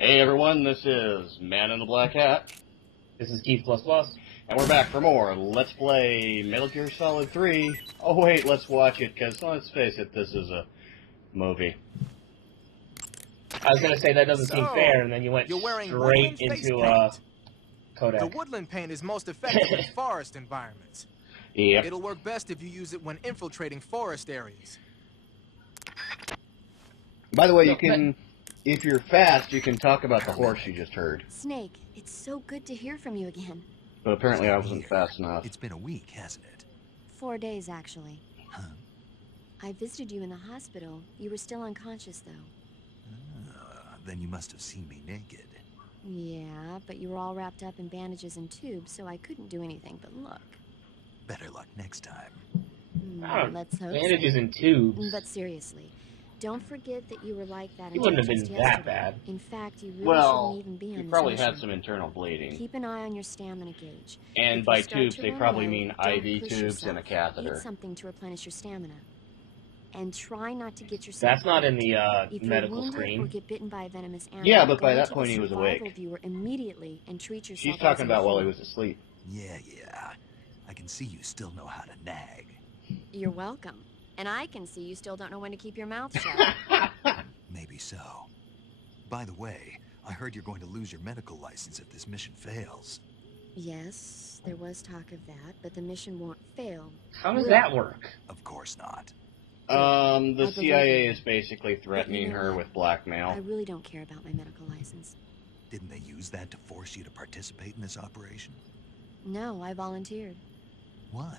Hey everyone, this is Man in the Black Hat. This is Keith++. And we're back for more Let's Play Metal Gear Solid 3. Oh wait, let's watch it, because let's face it, this is a movie. I was going to say that doesn't seem fair, and then you went straight into Kodak. The woodland paint is most effective in forest environments. Yep. It'll work best if you use it when infiltrating forest areas. By the way, you can, if you're fast, you can talk about the horse you just heard. Snake, it's so good to hear from you again. But apparently I wasn't fast enough. It's been a week, hasn't it? 4 days, actually. Huh? I visited you in the hospital. You were still unconscious, though. Then you must have seen me naked. Yeah, but you were all wrapped up in bandages and tubes, so I couldn't do anything but look. Better luck next time. Let's hope bandages so. and tubes. But seriously, don't forget that you were like that. You wouldn't have until been just that bad. In fact, you really Well, shouldn't even be on you this probably mission. had some internal bleeding. Keep an eye on your stamina gauge. And If by you start tubes, to they run probably low, mean don't IV push tubes and a yourself. catheter. Eat something to replenish your stamina. And try not to get yourself. That's not in the if medical you're wounded screen. Or get bitten by a venomous animal, Yeah, but go by that into point the he was survival awake. viewer immediately and treat yourself. She's as talking a about while he whole. was asleep. Yeah. I can see you still know how to nag. You're welcome. And I can see you still don't know when to keep your mouth shut. Maybe so. By the way, I heard you're going to lose your medical license if this mission fails. Yes, there was talk of that, but the mission won't fail. How does that work? Of course not. The CIA you. is basically threatening But you know her what? with blackmail. I really don't care about my medical license. Didn't they use that to force you to participate in this operation? No, I volunteered. Why?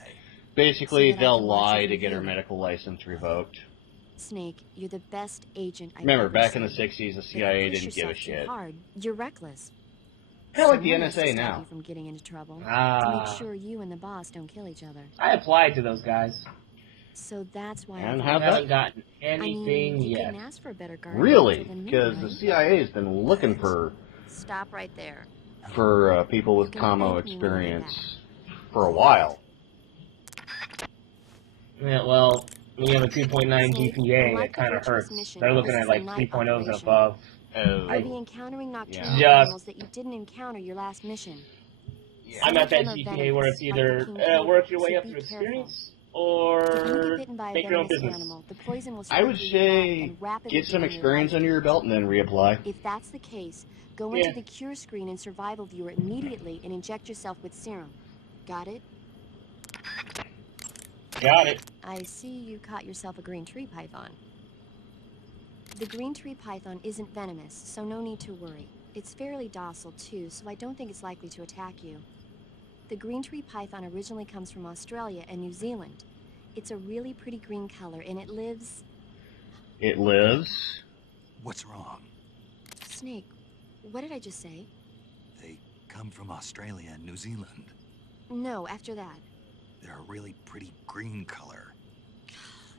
Basically, So that I they'll can watch lie it to get her review. medical license revoked. Snake, you're the best agent I've Remember, ever back in the seen. 60s, the But CIA if you didn't push give a yourself too shit. hard, you're reckless. Hell, like the Someone has to NSA stop now. you from getting into trouble. To Ah. make sure you and the boss don't kill each other. I applied to those guys. So that's why And I how I about- haven't gotten I anything mean, you yet. couldn't ask for a better guardian Really? angel than me, Because the right? CIA has been looking for Stop right there. people with You can commo thank me when I get experience for a while. Yeah, well, when you have a 2.9 Snake, GPA, I'd like it kind to of go to this hurts. mission. They're looking This at is like a night 3.0s and operation. above. Oh, You'll be encountering nocturnal Yeah. animals that you didn't encounter your last mission. I'm Some at of that them are GPA where it's venomous, either like the king work your cobra, way so up be through careful. experience If you or get bitten by a make your own venomous business. animal, the poison will I strike would through your body say and rapidly get some drain your experience life. under your belt and then reapply. If that's the case, go Yeah. into the cure screen and survival viewer immediately and inject yourself with serum. Got it? Got it. I see you caught yourself a green tree python. The green tree python isn't venomous, so no need to worry. It's fairly docile too, so I don't think it's likely to attack you. The green tree python originally comes from Australia and New Zealand. It's a really pretty green color, and it lives... It lives. What's wrong? Snake, what did I just say? They come from Australia and New Zealand. No, after that. They're a really pretty green color.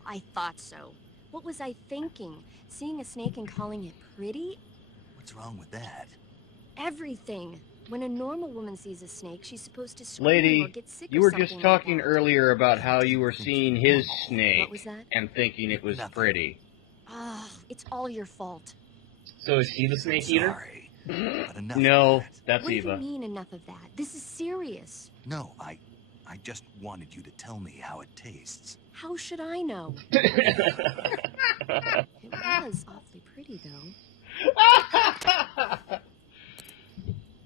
I thought so. What was I thinking? Seeing a snake and calling it pretty? What's wrong with that? Everything. When a normal woman sees a snake, she's supposed to scream Lady, or get sick you or were something just like talking that. earlier about how you were seeing his snake What was that? and thinking it was Nothing. pretty. Ah, it's all your fault. So is she the snake eater? Sorry, but enough No, of that. that's What do you Eva. mean enough of that? This is serious. No, I just wanted you to tell me how it tastes. How should I know? It was awfully pretty, though.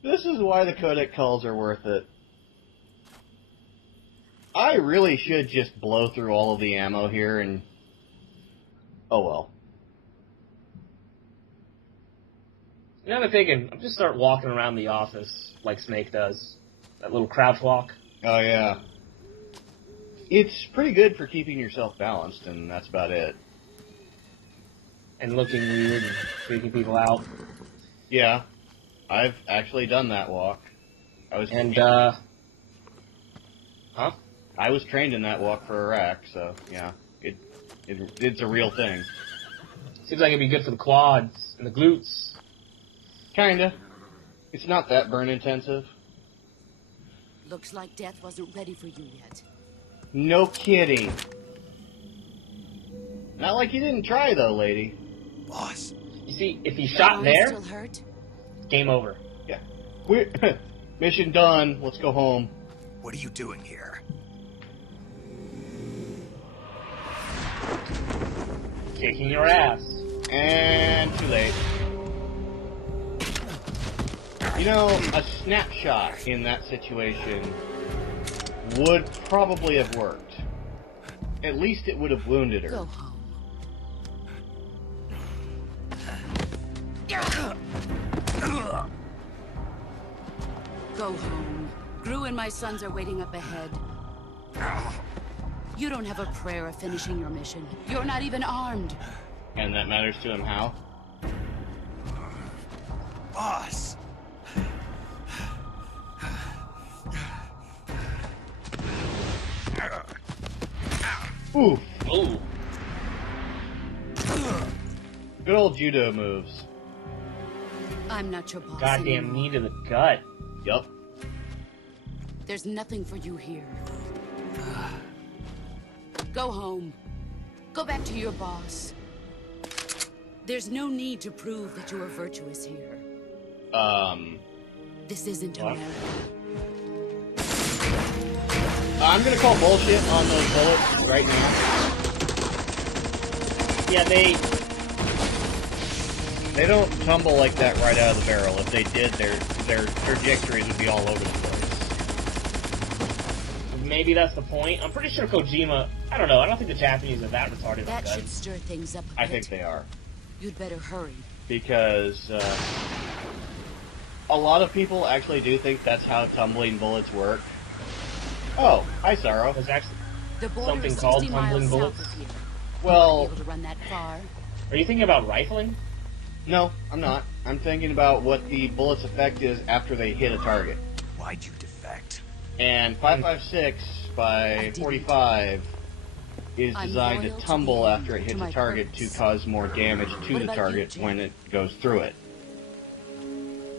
This is why the codec calls are worth it. I really should just blow through all of the ammo here and... Oh well. You know, I'm thinking, I'll just start walking around the office like Snake does. That little crouch walk. Oh yeah. It's pretty good for keeping yourself balanced, and that's about it. And looking weird and freaking people out. Yeah. I've actually done that walk. I was I was trained in that walk for Iraq, so yeah. It's a real thing. Seems like it'd be good for the quads and the glutes. Kinda. It's not that burn intensive. Looks like death wasn't ready for you yet. No kidding. Not like you didn't try though, lady. Boss, You see, if he shot Are you there, still hurt? Game over. Yeah. We mission done. Let's go home. What are you doing here? Kicking your ass. And too late. You know, a snapshot in that situation would probably have worked. At least it would have wounded her. Go home. Go home. Gru and my sons are waiting up ahead. You don't have a prayer of finishing your mission. You're not even armed. And that matters to him how? Boss! Oof. Ooh. Good old judo moves. I'm not your boss Goddamn anymore. knee to the gut. Yup. There's nothing for you here. Go home. Go back to your boss. There's no need to prove that you are virtuous here. This isn't What? America. I'm gonna call bullshit on those bullets right now. Yeah, They don't tumble like that right out of the barrel. If they did, their trajectories would be all over the place. maybe that's the point. I'm pretty sure Kojima, I don't know, I don't think the Japanese are that retarded on That should guns. stir things up a I bit. think they are. You'd better hurry. Because a lot of people actually do think that's how tumbling bullets work. Oh, hi, Sorrow. There's actually, The border Something is called 60 miles tumbling south bullets? of here. Well, Able to run that far. are you thinking about rifling? no, I'm not. I'm thinking about what the bullet's effect is after they hit a target. Why'd you defect? And 5.56 by didn't. 45 is I'm designed loyal to to tumble the after it end, hits to a my target purpose. to cause more damage to What the about target you, when Jim? it goes through it.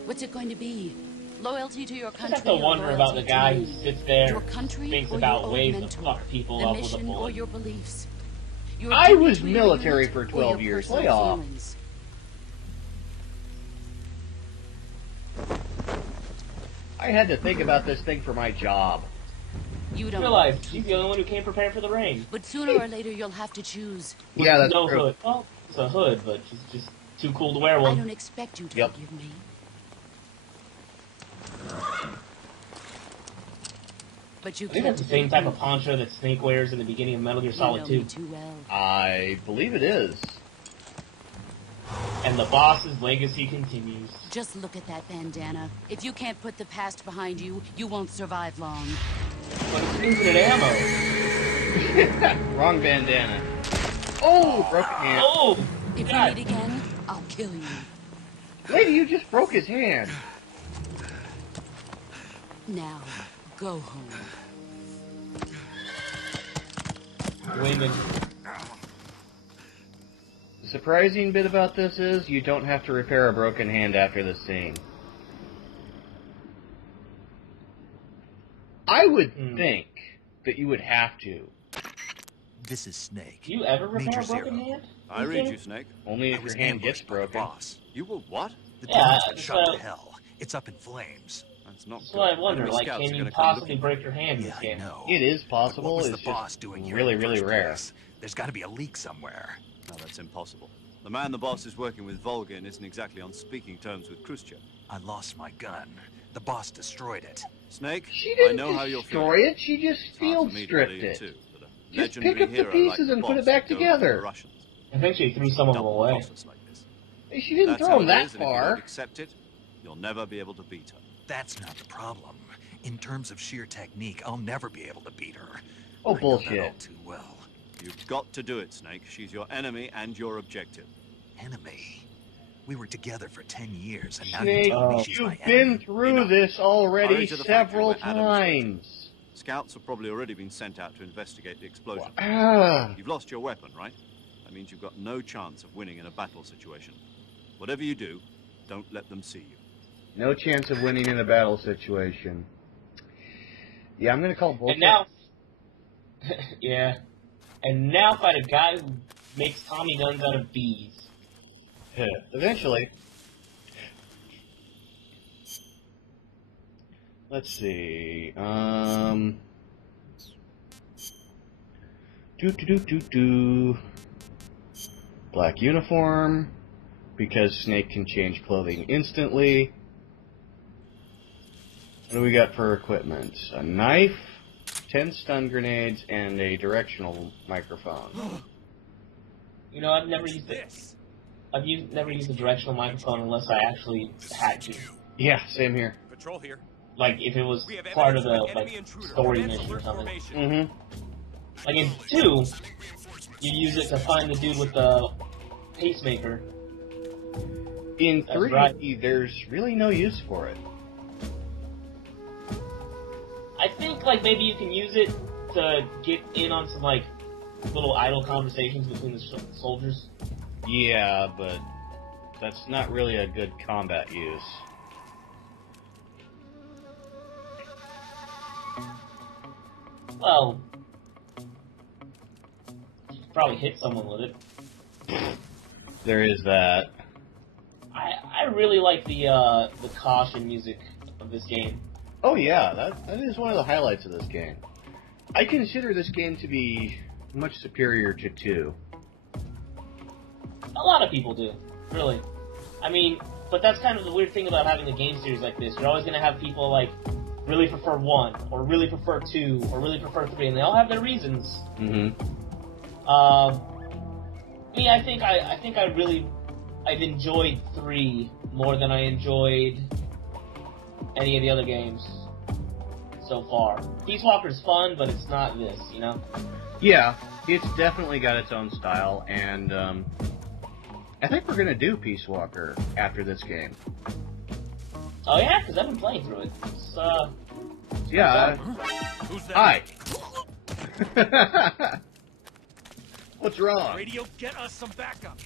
What's it going to be? Loyalty to your I just country have to or wonder about the loyalty guy to who me? sits there, Your country thinks or about your ways old to mentor? fuck people the up with a mission or bullet. your beliefs? Your I duty was to your military unit for or 12 your years. personal Lay off. feelings? I had to think about this thing for my job. You I don't realize have to. she's the only one who came prepared for the rain. But sooner or later you'll have to choose. Yeah, that's no true. hood. Well, it's a hood, but she's just too cool to wear I one. don't expect you to Yep. forgive me. But you I think can't that's the same type of me. poncho that Snake wears in the beginning of Metal Gear You Solid know 2. me too well. I believe it is. And the boss's legacy continues. Just look at that bandana. If you can't put the past behind you, you won't survive long. But it's infinite ammo. Wrong bandana. Oh, broken hand. Oh! If God. you meet again, I'll kill you. Lady, you just broke his hand. Now, go home. Women. The surprising bit about this is you don't have to repair a broken hand after this scene. I would think that you would have to. This is Snake. Do you ever repair Major a broken Zero. hand? I read you, Snake. Only I if was your hand gets ambushed by the broken. boss. You were what? The Yeah, town's been shot so- to hell. It's up in flames. That's not So I good. wonder, Enemy like, scouts can are you gonna come possibly looking. break your hand in Yeah, this I game? know. It is But possible. what was It's the boss just doing here really, in the really first rare. place? There's got to be a leak somewhere. No, that's impossible. The man the boss is working with, Volgin, isn't exactly on speaking terms with Khrushchev. I lost my gun. The boss destroyed it. Snake, She I didn't know how you're destroy feeling. it. She just It's hard field for me to stripped believe, it. too, that a Just pick legendary up the hero pieces like and the put it boss back would go to together. the Russians. I think she threw some of them Double away. process like this. She didn't That's throw how him it that is, and if you far. don't accept it, you'll never be able to beat her. That's not the problem. In terms of sheer technique, I'll never be able to beat her. Oh, I know that bullshit. all too well. You've got to do it, Snake. She's your enemy and your objective. Enemy. We were together for 10 years, and now Snake, you tell me she's you've my been enemy. through Enough. this already Hurry to the factory several where Adam is waiting. times. Scouts have probably already been sent out to investigate the explosion. Ah, You've lost your weapon, right? That means you've got no chance of winning in a battle situation. Whatever you do, don't let them see you. no chance of winning in a battle situation. Yeah, I'm gonna call bullshit. And now, yeah, and now fight a guy who makes Tommy guns out of bees. Eventually. Let's see. Black uniform, because Snake can change clothing instantly. What do we got for equipment? A knife, 10 stun grenades, and a directional microphone. You know, I've never used it. Never used a directional microphone unless I actually had to. Yeah, same here. Patrol here. Like, if it was part of the, story mission or something. Mm-hmm. Like, in 2, you use it to find the dude with the pacemaker. In That's 3, right. there's really no use for it. I think, like, maybe you can use it to get in on some, like, little idle conversations between the soldiers. Yeah, but that's not really a good combat use. Well, you could probably hit someone with it. There is that. I really like the caution music of this game. Oh yeah, that is one of the highlights of this game. I consider this game to be much superior to 2. A lot of people do, really. I mean, but that's kind of the weird thing about having a game series like this. You're always going to have people, like, really prefer 1, or really prefer 2, or really prefer 3, and they all have their reasons. Mm-hmm. Me, I think I've enjoyed 3 more than I enjoyed any of the other games so far. Peace Walker's fun, but it's not this, you know? Yeah, it's definitely got its own style, and I think we're going to do Peace Walker after this game. Oh yeah? Because I've been playing through it. It's, Yeah. Who's that? Hi. What's wrong? Radio, get us some backup.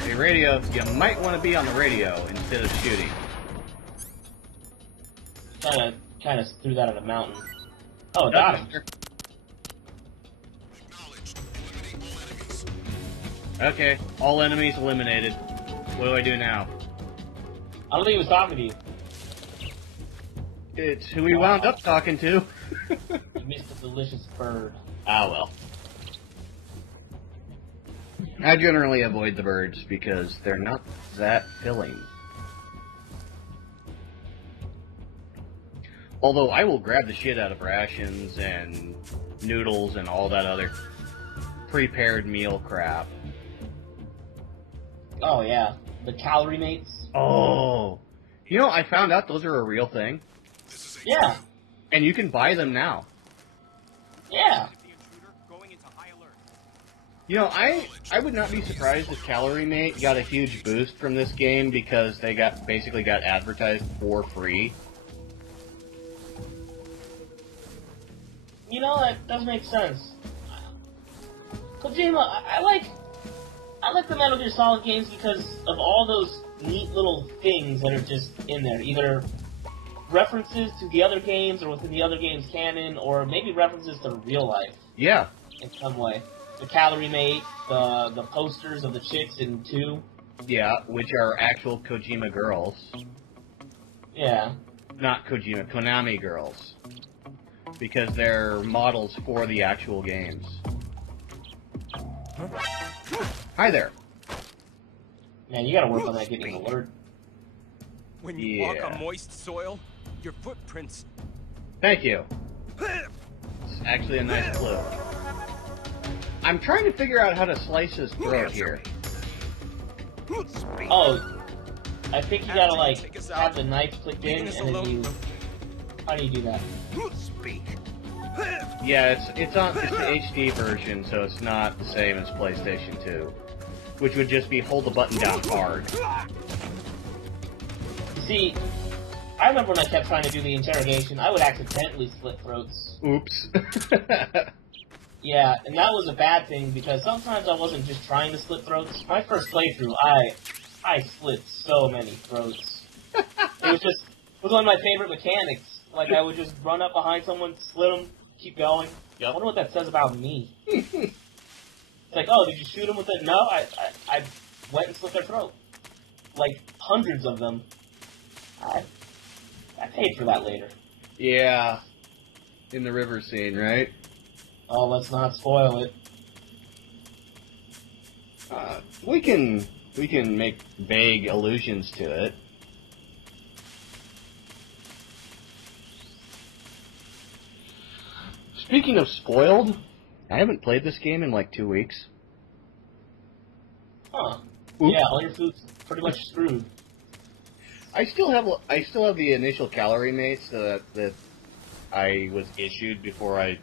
Hey, radio, you might want to be on the radio instead of shooting. Kind of threw that at a mountain. Oh, got him. Okay, all enemies eliminated. What do I do now? I don't think he was talking to you. It's who we wound up talking to. You missed a delicious bird. Ah, well. I generally avoid the birds because they're not that filling. Although I will grab the shit out of rations and noodles and all that other prepared meal crap. Oh yeah, the calorie mates. Oh. You know, I found out those are a real thing. Yeah, And you can buy them now. yeah. The intruder going into high alert. You know, I would not be surprised if Calorie Mate got a huge boost from this game because they basically got advertised for free. You know, that does make sense. Kojima, I like the Metal Gear Solid games because of all those neat little things that are just in there. Either references to the other games or within the other game's canon, or maybe references to real life Yeah. in some way. The Calorie Mate, the posters of the chicks in 2. Yeah, which are actual Kojima girls. Yeah. Not Kojima, Konami girls. Because they're models for the actual games. Hi there. Man, you gotta work on that getting alert. When you walk Yeah. on moist soil, your footprints. Thank you. It's actually a nice clue. I'm trying to figure out how to slice his throat here. Oh, I think you gotta, like, have the knife clicked in, and then you... How do you do that? Yeah, it's the HD version, so it's not the same as PlayStation 2. Which would just be hold the button down hard. See, I remember when I kept trying to do the interrogation, I would accidentally slit throats. Oops. Yeah, and that was a bad thing, because sometimes I wasn't just trying to slit throats. My first playthrough, I slit so many throats. It was one of my favorite mechanics. Like, I would just run up behind someone, slit them, keep going. I wonder what that says about me. It's like, oh, did you shoot him with it? No, I went and slit their throat. like hundreds of them. I paid for that later. Yeah. In the river scene, right? Oh, let's not spoil it. We can make vague allusions to it. Speaking of spoiled, I haven't played this game in like 2 weeks. Huh. Oop. Yeah, all your food's pretty much screwed. I still have the initial calorie mates that I was issued before I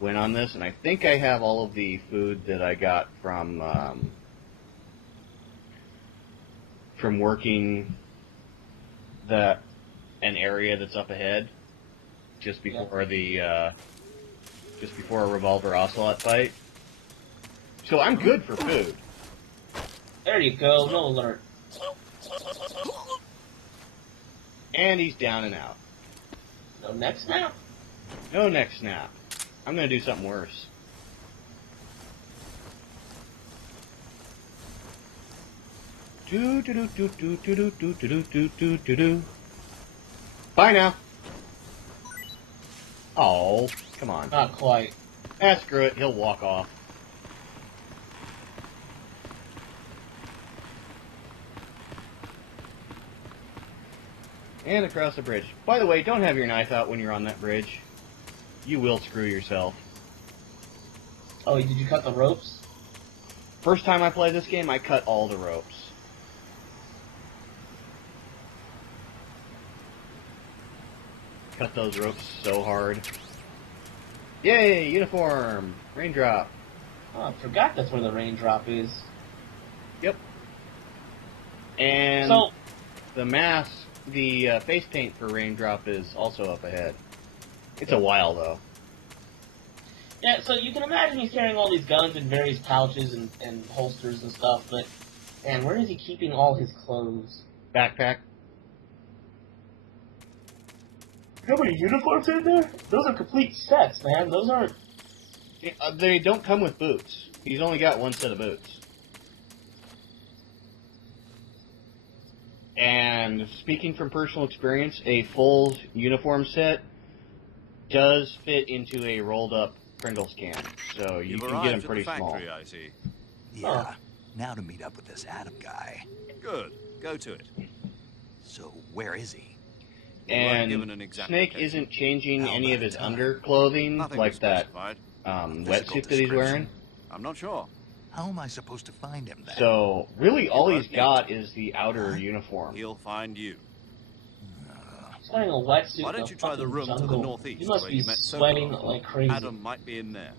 went on this, and I think I have all of the food that I got from working an area that's up ahead, just before a Revolver Ocelot fight. So I'm good for food. There you go, no alert. And he's down and out. No next snap? No neck snap. I'm gonna do something worse. Bye now. Oh, come on. Not quite. Ah, screw it. He'll walk off. And across the bridge. By the way, don't have your knife out when you're on that bridge. You will screw yourself. Oh, did you cut the ropes? First time I played this game, I cut all the ropes. Cut those ropes so hard. Yay, uniform! Raindrop. Oh, I forgot that's where the raindrop is. Yep. And So, the mask, the face paint for Raindrop is also up ahead. It's a while, though. yeah, so you can imagine he's carrying all these guns in various pouches and holsters and stuff, but, man, where is he keeping all his clothes? Backpack. How many uniforms in there? Those are complete sets, man. Those aren't... They don't come with boots. He's only got one set of boots. And speaking from personal experience, a full uniform set does fit into a rolled-up Pringles can, so you can get them pretty small. Factory, I see. Yeah. Now to meet up with this Adam guy. Good. Go to it. So where is he? You weren't And given an exact Snake location. isn't changing How any of about his time? underclothing Nothing like was that specified. wetsuit that he's wearing. I'm not sure. How am I supposed to find him then? So really, all he's Okay. got is the outer uniform. He'll find you. He's wearing a wetsuit. Why in don't a you try the fucking room to the jungle. northeast, You must where be you met Soko? sweating like crazy. Adam might be in there.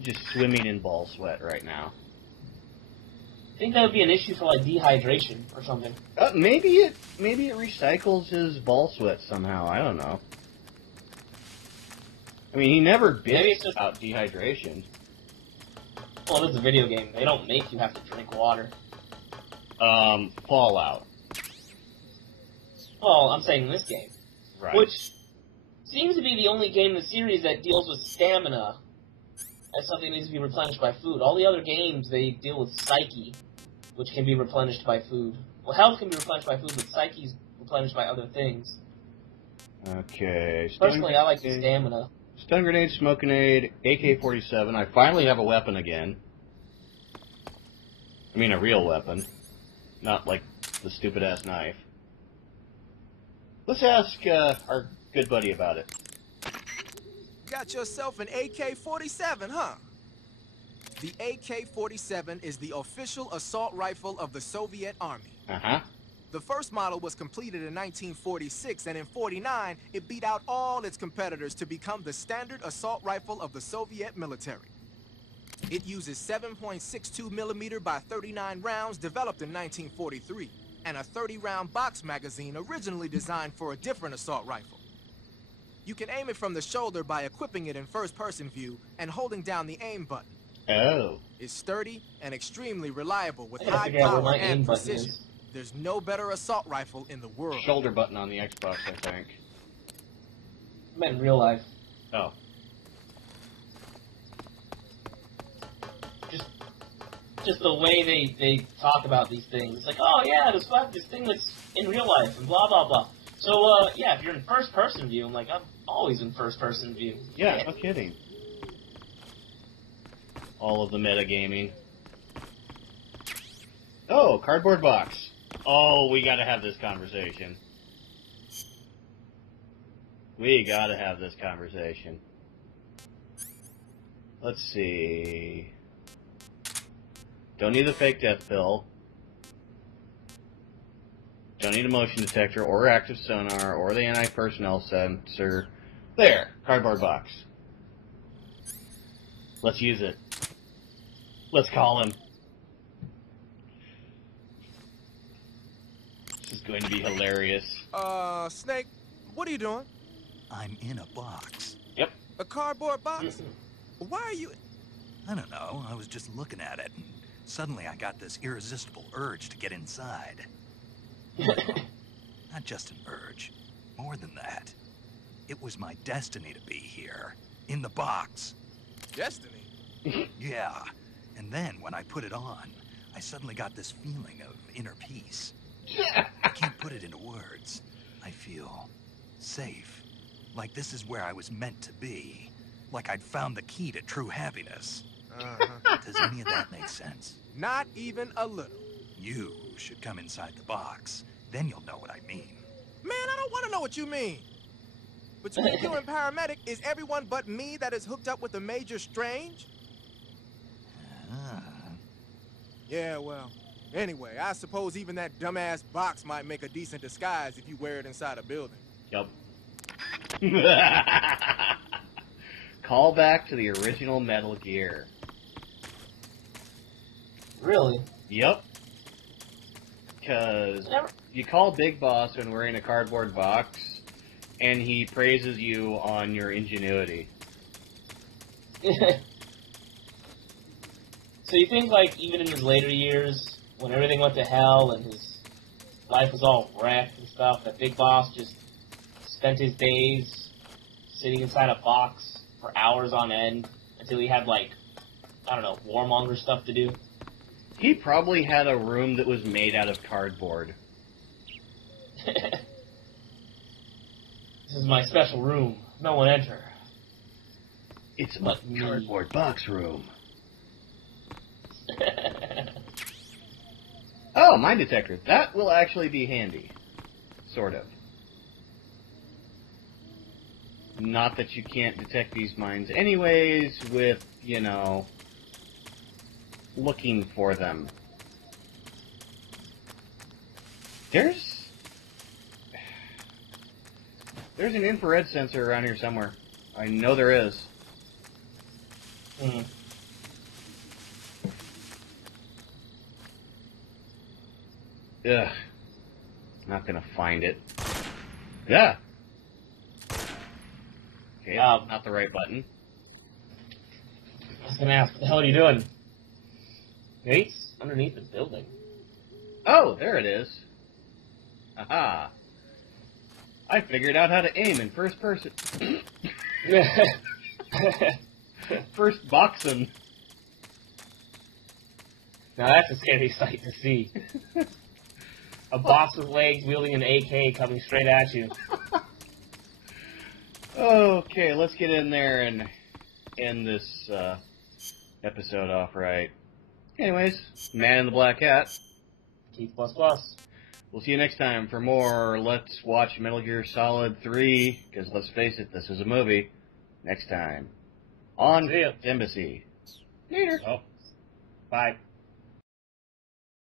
Just swimming in ball sweat right now. I think that would be an issue for, like, dehydration or something. Maybe it recycles his ball sweat somehow. I don't know. I mean, he never Maybe bitched it's just- about dehydration. Well, this is a video game. They don't make you have to drink water. Fallout. Well, I'm saying this game. Right. Which seems to be the only game in the series that deals with stamina as something that needs to be replenished by food. All the other games, they deal with psyche, which can be replenished by food. Well, health can be replenished by food, but psyche's replenished by other things. Okay. Personally, I like the stamina. Stun grenade, smoke grenade, AK-47. I finally have a weapon again. I mean, a real weapon. Not like the stupid-ass knife. Let's ask our good buddy about it. Got yourself an AK-47, huh? The AK-47 is the official assault rifle of the Soviet Army. Uh-huh. The first model was completed in 1946, and in 49, it beat out all its competitors to become the standard assault rifle of the Soviet military. It uses 7.62 millimeter by 39 rounds developed in 1943, and a 30-round box magazine originally designed for a different assault rifle. You can aim it from the shoulder by equipping it in first-person view and holding down the aim button. Oh. It's sturdy and extremely reliable with I gotta high figure out where power my aim and button precision. is. There's no better assault rifle in the world. Shoulder button on the Xbox, I think. I meant in real life. Oh. just the way they talk about these things. It's like, oh yeah, this thing that's in real life, and blah, blah, blah. So, yeah, if you're in first-person view, I'm like, I'm always in first-person view. Yeah, no kidding. All of the metagaming. Oh, cardboard box. Oh, we gotta have this conversation. We gotta have this conversation. Let's see. Don't need the fake death pill. Don't need a motion detector or active sonar or the anti-personnel sensor. There, cardboard box. Let's use it. Let's call him. This is going to be hilarious. Snake, what are you doing? I'm in a box. Yep. A cardboard box? Why are you... I don't know, I was just looking at it, and suddenly I got this irresistible urge to get inside. Not just an urge, more than that. It was my destiny to be here, in the box. Destiny? Yeah, and then when I put it on, I suddenly got this feeling of inner peace. I can't put it into words. I feel safe, like this is where I was meant to be, like I'd found the key to true happiness. Does any of that make sense? Not even a little. You should come inside the box. Then you'll know what I mean. Man, I don't want to know what you mean. Between you and Paramedic, is everyone but me that is hooked up with the Major Strange? Ah. Yeah, well, anyway, I suppose even that dumbass box might make a decent disguise if you wear it inside a building. Yup. Call back to the original Metal Gear. Really? Yep. Because you call Big Boss when wearing a cardboard box, and he praises you on your ingenuity. So you think, like, even in his later years, when everything went to hell and his life was all wrecked and stuff, that Big Boss just spent his days sitting inside a box for hours on end until he had, like, I don't know, warmonger stuff to do? He probably had a room that was made out of cardboard. This is my special room. No one enter. It's my cardboard box room. Oh, mine detector. That will actually be handy. Sort of. Not that you can't detect these mines anyways with, you know, looking for them. There's an infrared sensor around here somewhere. I know there is. Mm. Ugh. Not gonna find it. Yeah. Okay, not the right button. I was gonna ask, what the hell are you doing? Gates? Underneath the building. Oh, there it is. Aha. I figured out how to aim in first person. First boxing. Now that's a scary sight to see. A boss with legs wielding an AK coming straight at you. Okay, let's get in there and end this episode off right. Anyways, Man in the Black Hat. Keith++. We'll see you next time for more Let's Watch Metal Gear Solid 3, because let's face it, this is a movie. Next time on Embassy. Later. Oh. Bye.